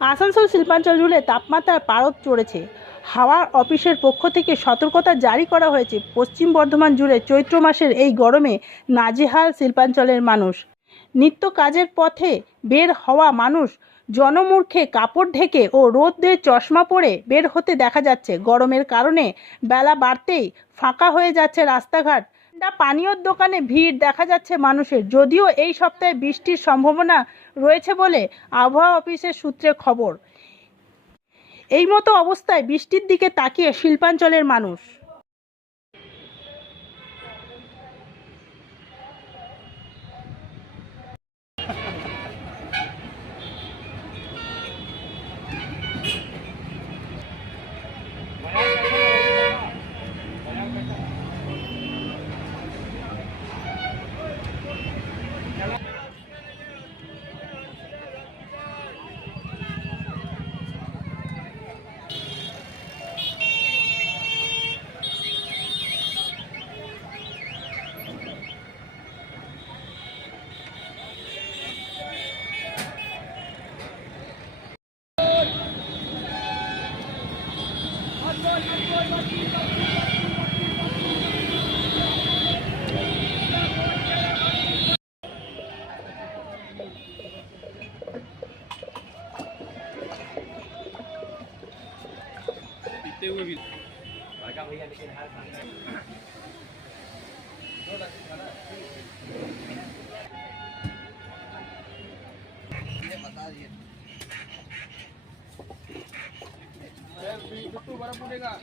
আসানসোল শিল্পাঞ্চল জুড়ে তাপমাত্রার পারদ চড়েছে। হাওয়া অফিসের পক্ষ থেকে সতর্কতা জারি করা হয়েছে পশ্চিম বর্ধমান জুড়ে চৈত্র মাসের এই গরমে নাজেহাল শিল্পাঞ্চলের মানুষ। নিত্য কাজের পথে বের হওয়া মানুষ জনমূর্খে কাপড় ঢেকে ও রোদের চশমা পরে বের হতে দেখা যাচ্ছে। গরমের কারণে বেলা বাড়তেই ফাঁকা হয়ে যাচ্ছে রাস্তাঘাট। ঠান্ডা পানীয়র দোকানে ভিড় দেখা যাচ্ছে মানুষের। যদিও এই সপ্তাহে বৃষ্টির সম্ভাবনা রয়েছে বলে আবহাওয়া অফিসের সূত্রে খবর। এই মতো অবস্থায় বৃষ্টির দিকে তাকিয়ে শিল্পাঞ্চলের মানুষ। पीते हुए भी Betul barang pun dengar.